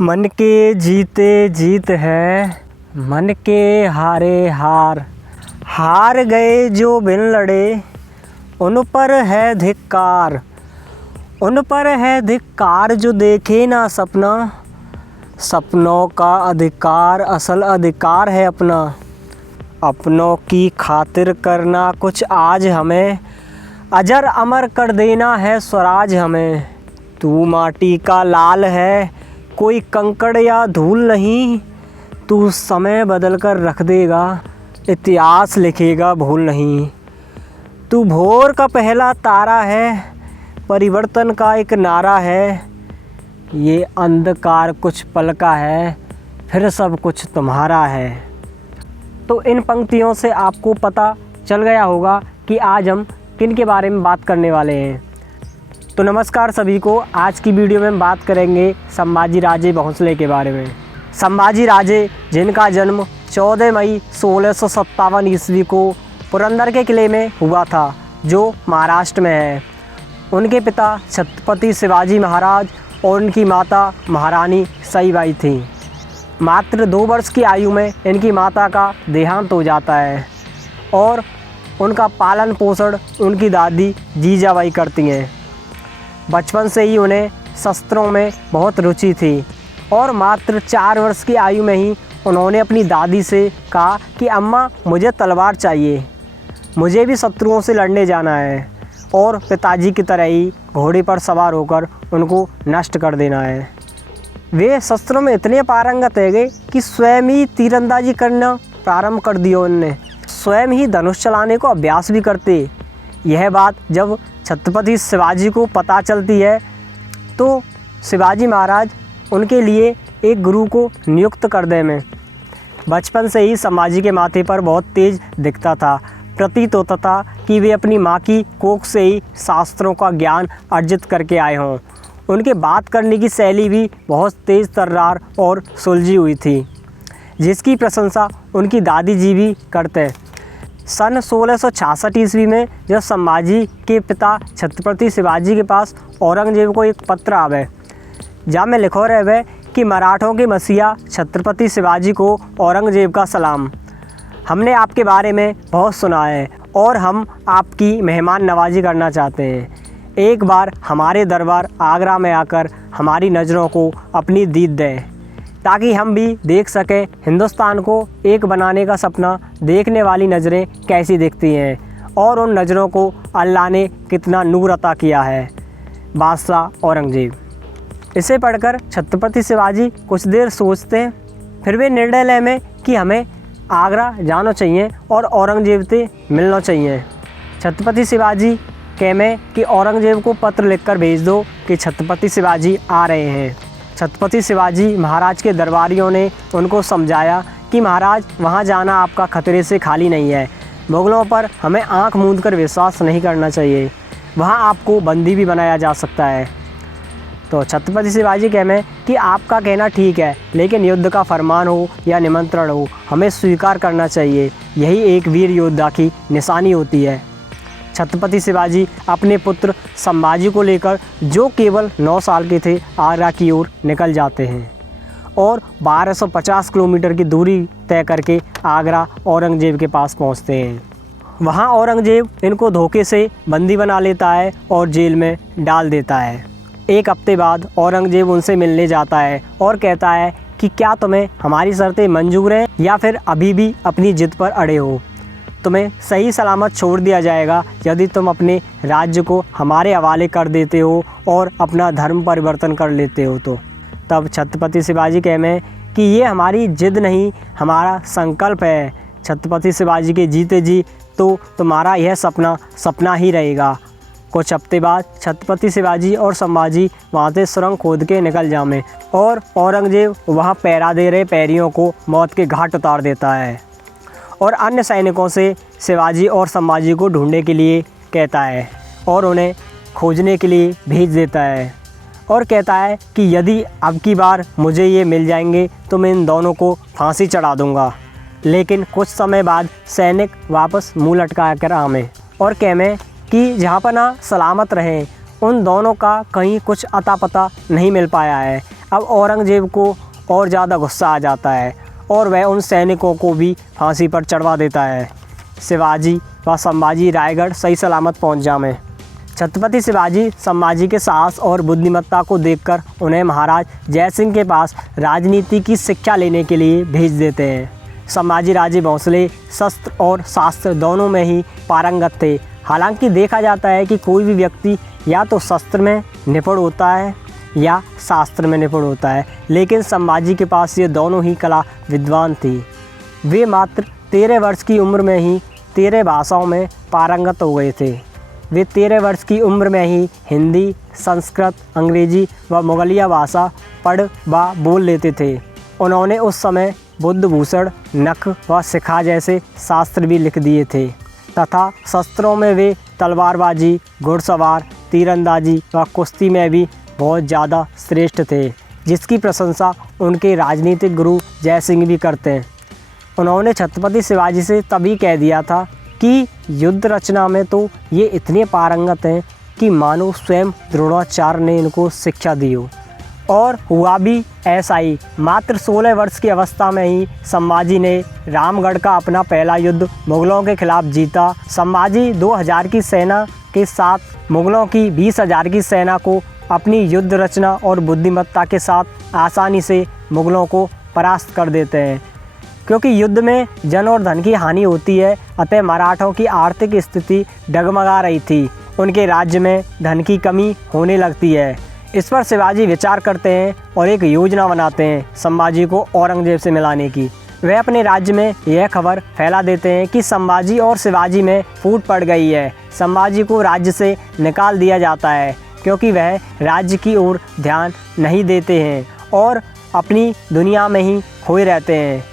मन के जीते जीत है, मन के हारे हार। हार गए जो बिन लड़े, उन पर है धिक्कार। उन पर है धिक्कार जो देखे ना सपना। सपनों का अधिकार असल अधिकार है अपना। अपनों की खातिर करना कुछ आज हमें, अजर अमर कर देना है स्वराज हमें। तू माटी का लाल है, कोई कंकड़ या धूल नहीं। तू समय बदल कर रख देगा, इतिहास लिखेगा भूल नहीं। तू भोर का पहला तारा है, परिवर्तन का एक नारा है। ये अंधकार कुछ पल का है, फिर सब कुछ तुम्हारा है। तो इन पंक्तियों से आपको पता चल गया होगा कि आज हम किन के बारे में बात करने वाले हैं। तो नमस्कार सभी को। आज की वीडियो में हम बात करेंगे संभाजी राजे भोंसले के बारे में। संभाजी राजे जिनका जन्म 14 मई 1657 ईस्वी को पुरंदर के किले में हुआ था, जो महाराष्ट्र में है। उनके पिता छत्रपति शिवाजी महाराज और उनकी माता महारानी सईबाई थी। मात्र 2 वर्ष की आयु में इनकी माता का देहांत हो जाता है और उनका पालन पोषण उनकी दादी जीजाबाई करती हैं। बचपन से ही उन्हें शस्त्रों में बहुत रुचि थी और मात्र 4 वर्ष की आयु में ही उन्होंने अपनी दादी से कहा कि अम्मा मुझे तलवार चाहिए, मुझे भी शत्रुओं से लड़ने जाना है और पिताजी की तरह ही घोड़े पर सवार होकर उनको नष्ट कर देना है। वे शस्त्रों में इतने पारंगत है गए कि स्वयं ही तीरंदाजी करना प्रारंभ कर दिया। उनने स्वयं ही धनुष चलाने को अभ्यास भी करते। यह बात जब छत्रपति शिवाजी को पता चलती है तो शिवाजी महाराज उनके लिए एक गुरु को नियुक्त कर दे में। बचपन से ही संभाजी के माथे पर बहुत तेज दिखता था। प्रतीत होता था कि वे अपनी माँ की कोख से ही शास्त्रों का ज्ञान अर्जित करके आए हों। उनके बात करने की शैली भी बहुत तेज़ तर्रार और सुलझी हुई थी, जिसकी प्रशंसा उनकी दादी जी भी करते। सन 1666 ईस्वी में जब संभाजी के पिता छत्रपति शिवाजी के पास औरंगजेब को एक पत्र आवे, जहाँ में लिखो रहे कि मराठों के मसीहा छत्रपति शिवाजी को औरंगजेब का सलाम। हमने आपके बारे में बहुत सुना है और हम आपकी मेहमान नवाजी करना चाहते हैं। एक बार हमारे दरबार आगरा में आकर हमारी नज़रों को अपनी दीद दें, ताकि हम भी देख सकें हिंदुस्तान को एक बनाने का सपना देखने वाली नज़रें कैसी दिखती हैं और उन नज़रों को अल्लाह ने कितना नूर अता किया है। बादशाह औरंगजेब। इसे पढ़कर छत्रपति शिवाजी कुछ देर सोचते हैं, फिर वे निर्णय लें में कि हमें आगरा जाना चाहिए और औरंगजेब से मिलना चाहिए। छत्रपति शिवाजी कहमें कि औरंगजेब को पत्र लिखकर भेज दो कि छत्रपति शिवाजी आ रहे हैं। छत्रपति शिवाजी महाराज के दरबारियों ने उनको समझाया कि महाराज वहाँ जाना आपका खतरे से खाली नहीं है। मुगलों पर हमें आंख मूंद कर विश्वास नहीं करना चाहिए, वहाँ आपको बंदी भी बनाया जा सकता है। तो छत्रपति शिवाजी कहमें कि आपका कहना ठीक है, लेकिन युद्ध का फरमान हो या निमंत्रण हो, हमें स्वीकार करना चाहिए। यही एक वीर योद्धा की निशानी होती है। छत्रपति शिवाजी अपने पुत्र संभाजी को लेकर, जो केवल 9 साल के थे, आगरा की ओर निकल जाते हैं और 1250 किलोमीटर की दूरी तय करके आगरा औरंगजेब के पास पहुंचते हैं। वहां औरंगजेब इनको धोखे से बंदी बना लेता है और जेल में डाल देता है। 1 हफ्ते बाद औरंगजेब उनसे मिलने जाता है और कहता है कि क्या तुम्हें हमारी शर्तें मंजूर हैं या फिर अभी भी अपनी जिद पर अड़े हो। तुम्हें सही सलामत छोड़ दिया जाएगा यदि तुम अपने राज्य को हमारे हवाले कर देते हो और अपना धर्म परिवर्तन कर लेते हो। तो तब छत्रपति शिवाजी कहमें कि ये हमारी जिद नहीं, हमारा संकल्प है। छत्रपति शिवाजी के जीते जी तो तुम्हारा यह सपना ही रहेगा। कुछ हफ्ते बाद छत्रपति शिवाजी और संभाजी वहाँ से सुरंग खोद के निकल जामे और औरंगजेब वहाँ पहरा दे रहे पैरियों को मौत के घाट उतार देता है और अन्य सैनिकों से शिवाजी और संभाजी को ढूंढने के लिए कहता है और उन्हें खोजने के लिए भेज देता है और कहता है कि यदि अब की बार मुझे ये मिल जाएंगे तो मैं इन दोनों को फांसी चढ़ा दूंगा। लेकिन कुछ समय बाद सैनिक वापस मुँह लटका कर आमे और कहमें कि जहाँ पर ना सलामत रहें उन दोनों का कहीं कुछ अता पता नहीं मिल पाया है। अब औरंगजेब को और ज़्यादा गुस्सा आ जाता है और वह उन सैनिकों को भी फांसी पर चढ़वा देता है। शिवाजी व संभाजी रायगढ़ सही सलामत पहुंच जाएं। छत्रपति शिवाजी संभाजी के साहस और बुद्धिमत्ता को देखकर उन्हें महाराज जयसिंह के पास राजनीति की शिक्षा लेने के लिए भेज देते हैं। संभाजी राजे भोंसले शस्त्र और शास्त्र दोनों में ही पारंगत थे। हालांकि देखा जाता है कि कोई भी व्यक्ति या तो शस्त्र में निपुण होता है या शास्त्र में निपुण होता है, लेकिन संभाजी के पास ये दोनों ही कला विद्वान थी। वे मात्र 13 वर्ष की उम्र में ही 13 भाषाओं में पारंगत हो गए थे। वे 13 वर्ष की उम्र में ही हिंदी, संस्कृत, अंग्रेजी व मुगलिया भाषा पढ़ व बोल लेते थे। उन्होंने उस समय बुद्धभूषण, नख व शिखा जैसे शास्त्र भी लिख दिए थे तथा शस्त्रों में वे तलवारबाजी, घुड़सवार, तीरंदाजी व कुश्ती में भी बहुत ज़्यादा श्रेष्ठ थे, जिसकी प्रशंसा उनके राजनीतिक गुरु जयसिंह भी करते हैं। उन्होंने छत्रपति शिवाजी से तभी कह दिया था कि युद्ध रचना में तो ये इतने पारंगत हैं कि मानो स्वयं द्रोणाचार्य ने इनको शिक्षा दी हो। और हुआ भी ऐसा ही। मात्र 16 वर्ष की अवस्था में ही संभाजी ने रामगढ़ का अपना पहला युद्ध मुगलों के खिलाफ जीता। संभाजी 2000 की सेना के साथ मुगलों की 20,000 की सेना को अपनी युद्ध रचना और बुद्धिमत्ता के साथ आसानी से मुगलों को परास्त कर देते हैं। क्योंकि युद्ध में जन और धन की हानि होती है, अतः मराठों की आर्थिक स्थिति डगमगा रही थी। उनके राज्य में धन की कमी होने लगती है। इस पर शिवाजी विचार करते हैं और एक योजना बनाते हैं संभाजी को औरंगजेब से मिलाने की। वह अपने राज्य में यह खबर फैला देते हैं कि संभाजी और शिवाजी में फूट पड़ गई है। संभाजी को राज्य से निकाल दिया जाता है क्योंकि वह राज्य की ओर ध्यान नहीं देते हैं और अपनी दुनिया में ही खोए रहते हैं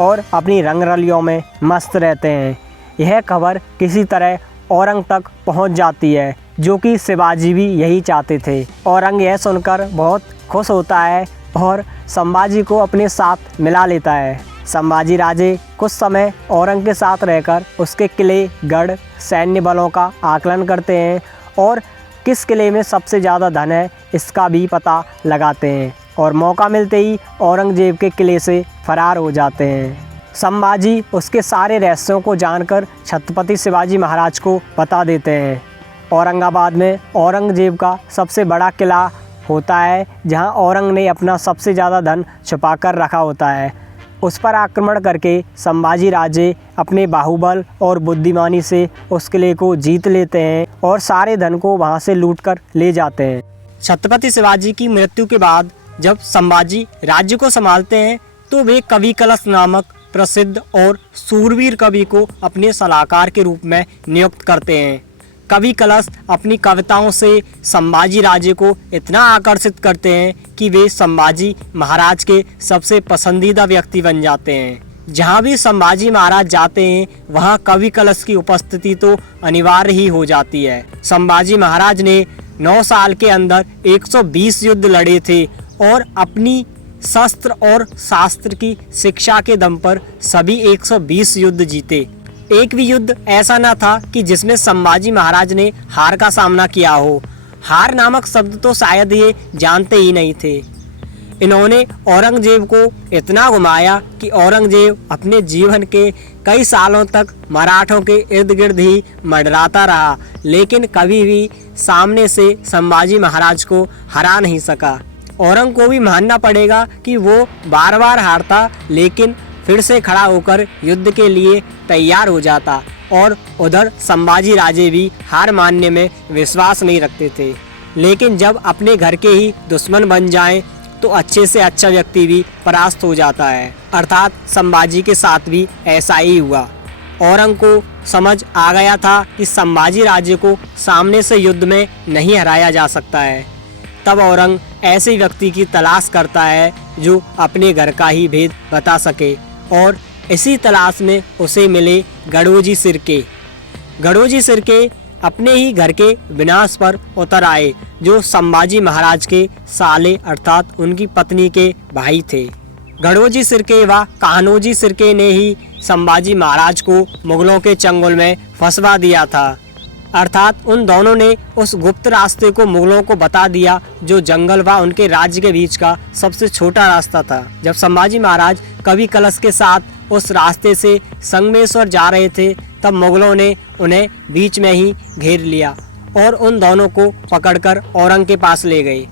और अपनी रंगरलियों में मस्त रहते हैं। यह खबर किसी तरह औरंग तक पहुंच जाती है, जो कि शिवाजी भी यही चाहते थे। औरंग यह सुनकर बहुत खुश होता है और संभाजी को अपने साथ मिला लेता है। संभाजी राजे कुछ समय औरंग के साथ रहकर उसके किले, गढ़, सैन्य बलों का आकलन करते हैं और किस किले में सबसे ज़्यादा धन है इसका भी पता लगाते हैं और मौका मिलते ही औरंगजेब के किले से फरार हो जाते हैं। संभाजी उसके सारे रहस्यों को जानकर छत्रपति शिवाजी महाराज को बता देते हैं। औरंगाबाद में औरंगजेब का सबसे बड़ा किला होता है, जहां औरंग ने अपना सबसे ज़्यादा धन छुपा कर रखा होता है। उस पर आक्रमण करके संभाजी राजे अपने बाहुबल और बुद्धिमानी से उस किले को जीत लेते हैं और सारे धन को वहां से लूट कर ले जाते हैं। छत्रपति शिवाजी की मृत्यु के बाद जब संभाजी राज्य को संभालते हैं तो वे कवि कलश नामक प्रसिद्ध और सूरवीर कवि को अपने सलाहकार के रूप में नियुक्त करते हैं। कवि कलश अपनी कविताओं से संभाजी राजे को इतना आकर्षित करते हैं कि वे संभाजी महाराज के सबसे पसंदीदा व्यक्ति बन जाते हैं। जहां भी संभाजी महाराज जाते हैं वहां कवि कलश की उपस्थिति तो अनिवार्य ही हो जाती है। संभाजी महाराज ने 9 साल के अंदर 120 युद्ध लड़े थे और अपनी शस्त्र और शास्त्र की शिक्षा के दम पर सभी 120 युद्ध जीते। एक भी युद्ध ऐसा न था कि जिसमें संभाजी महाराज ने हार का सामना किया हो। हार नामक शब्द तो शायद ये जानते ही नहीं थे। इन्होंने औरंगजेब को इतना घुमाया कि औरंगजेब अपने जीवन के कई सालों तक मराठों के इर्द गिर्द ही मंडराता रहा, लेकिन कभी भी सामने से संभाजी महाराज को हरा नहीं सका। औरंग को भी मानना पड़ेगा कि वो बार बार हारता, लेकिन फिर से खड़ा होकर युद्ध के लिए तैयार हो जाता। और उधर संभाजी राजे भी हार मानने में विश्वास नहीं रखते थे, लेकिन जब अपने घर के ही दुश्मन बन जाएं तो अच्छे से अच्छा व्यक्ति भी परास्त हो जाता है। अर्थात संभाजी के साथ भी ऐसा ही हुआ। औरंग को समझ आ गया था कि संभाजी राजे को सामने से युद्ध में नहीं हराया जा सकता है। तब औरंग ऐसे व्यक्ति की तलाश करता है जो अपने घर का ही भेद बता सके, और इसी तलाश में उसे मिले गड़ोजी सिरके। गड़ोजी सिरके अपने ही घर के विनाश पर उतर आए, जो संभाजी महाराज के साले अर्थात उनकी पत्नी के भाई थे। गड़ोजी सिरके व कान्होजी सिरके ने ही संभाजी महाराज को मुगलों के चंगुल में फंसवा दिया था। अर्थात उन दोनों ने उस गुप्त रास्ते को मुगलों को बता दिया जो जंगल व उनके राज्य के बीच का सबसे छोटा रास्ता था। जब संभाजी महाराज कवि कलश के साथ उस रास्ते से संगमेश्वर जा रहे थे तब मुगलों ने उन्हें बीच में ही घेर लिया और उन दोनों को पकड़कर औरंग के पास ले गए।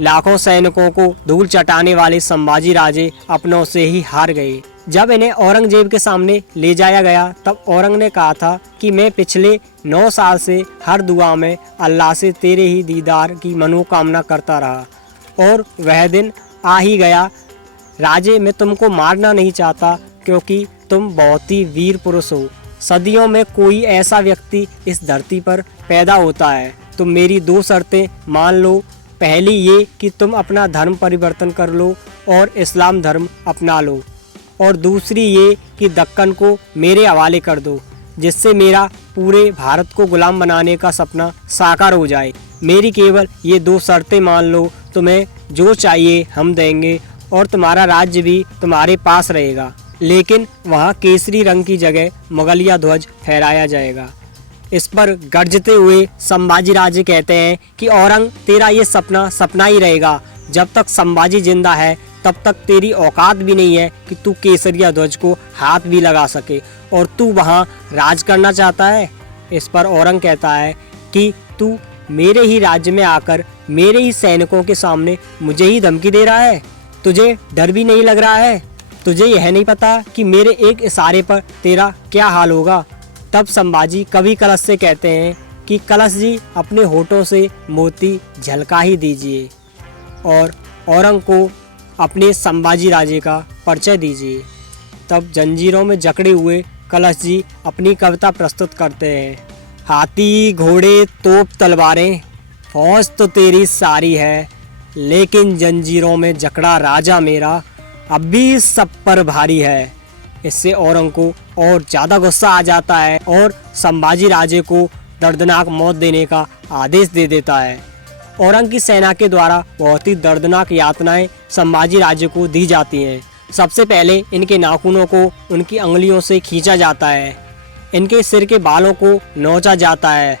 लाखों सैनिकों को धूल चटाने वाले संभाजी राजे अपनों से ही हार गए। जब इन्हें औरंगजेब के सामने ले जाया गया तब औरंग ने कहा था कि मैं पिछले 9 साल से हर दुआ में अल्लाह से तेरे ही दीदार की मनोकामना करता रहा और वह दिन आ ही गया। राजे, मैं तुमको मारना नहीं चाहता क्योंकि तुम बहुत ही वीर पुरुष हो। सदियों में कोई ऐसा व्यक्ति इस धरती पर पैदा होता है। तुम मेरी 2 शर्तें मान लो। पहली ये कि तुम अपना धर्म परिवर्तन कर लो और इस्लाम धर्म अपना लो, और दूसरी ये कि दक्कन को मेरे हवाले कर दो, जिससे मेरा पूरे भारत को गुलाम बनाने का सपना साकार हो जाए। मेरी केवल ये 2 शर्तें मान लो, तुम्हें जो चाहिए हम देंगे और तुम्हारा राज्य भी तुम्हारे पास रहेगा, लेकिन वहाँ केसरी रंग की जगह मुगलिया ध्वज फहराया जाएगा। इस पर गर्जते हुए संभाजी राजे कहते हैं कि औरंग, तेरा ये सपना सपना ही रहेगा। जब तक संभाजी जिंदा है तब तक तेरी औकात भी नहीं है कि तू केसरिया ध्वज को हाथ भी लगा सके, और तू वहाँ राज करना चाहता है। इस पर औरंग कहता है कि तू मेरे ही राज्य में आकर मेरे ही सैनिकों के सामने मुझे ही धमकी दे रहा है। तुझे डर भी नहीं लग रहा है? तुझे यह नहीं पता कि मेरे एक इशारे पर तेरा क्या हाल होगा? तब संभाजी कवि कलश से कहते हैं कि कलश जी, अपने होठों से मोती झलका ही दीजिए और औरंग को अपने संभाजी राजे का परिचय दीजिए। तब जंजीरों में जकड़े हुए कलश जी अपनी कविता प्रस्तुत करते हैं। हाथी घोड़े तोप तलवारें फौज तो तेरी सारी है, लेकिन जंजीरों में जकड़ा राजा मेरा अब भी सब पर भारी है। इससे औरंग को और ज़्यादा गुस्सा आ जाता है और संभाजी राजे को दर्दनाक मौत देने का आदेश दे देता है। औरंग की सेना के द्वारा बहुत ही दर्दनाक यातनाएं संभाजी राजे को दी जाती हैं। सबसे पहले इनके नाखूनों को उनकी अंगुलियों से खींचा जाता है, इनके सिर के बालों को नोचा जाता है,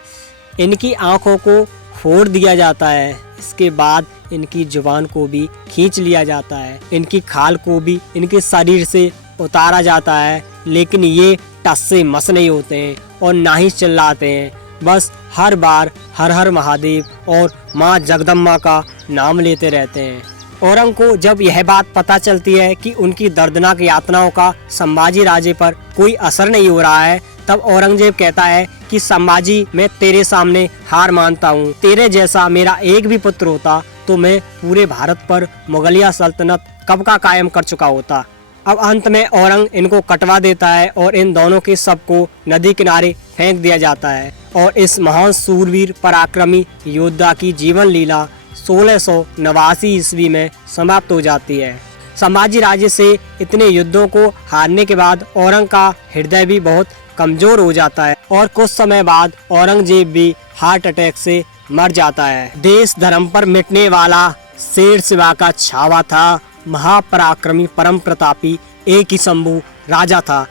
इनकी आँखों को फोड़ दिया जाता है। इसके बाद इनकी जुबान को भी खींच लिया जाता है, इनकी खाल को भी इनके शरीर से उतारा जाता है, लेकिन ये टस से मस नहीं होते हैं और ना ही चिल्लाते हैं। बस हर बार हर हर महादेव और माँ जगदम्बा का नाम लेते रहते हैं। औरंग को जब यह बात पता चलती है कि उनकी दर्दनाक यातनाओं का संभाजी राजे पर कोई असर नहीं हो रहा है, तब औरंगजेब कहता है कि संभाजी, मैं तेरे सामने हार मानता हूँ। तेरे जैसा मेरा एक भी पुत्र होता तो मैं पूरे भारत पर मुगलिया सल्तनत कब का कायम कर चुका होता। अब अंत में औरंग इनको कटवा देता है और इन दोनों के शव को नदी किनारे फेंक दिया जाता है और इस महान सूरवीर पराक्रमी योद्धा की जीवन लीला 1689 ईस्वी में समाप्त हो जाती है। संभाजी राजे से इतने युद्धों को हारने के बाद औरंग का हृदय भी बहुत कमजोर हो जाता है और कुछ समय बाद औरंगजेब भी हार्ट अटैक से मर जाता है। देश धर्म पर मिटने वाला शेर शिवा का छावा था, महापराक्रमी परम प्रतापी एक ही शंभू राजा था।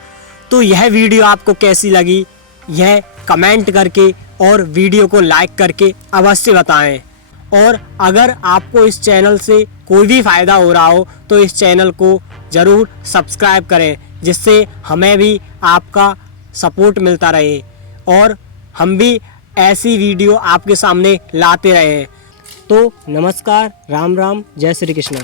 तो यह वीडियो आपको कैसी लगी यह कमेंट करके और वीडियो को लाइक करके अवश्य बताएं। और अगर आपको इस चैनल से कोई भी फ़ायदा हो रहा हो तो इस चैनल को ज़रूर सब्सक्राइब करें, जिससे हमें भी आपका सपोर्ट मिलता रहे और हम भी ऐसी वीडियो आपके सामने लाते रहें। तो नमस्कार, राम राम, जय श्री कृष्ण।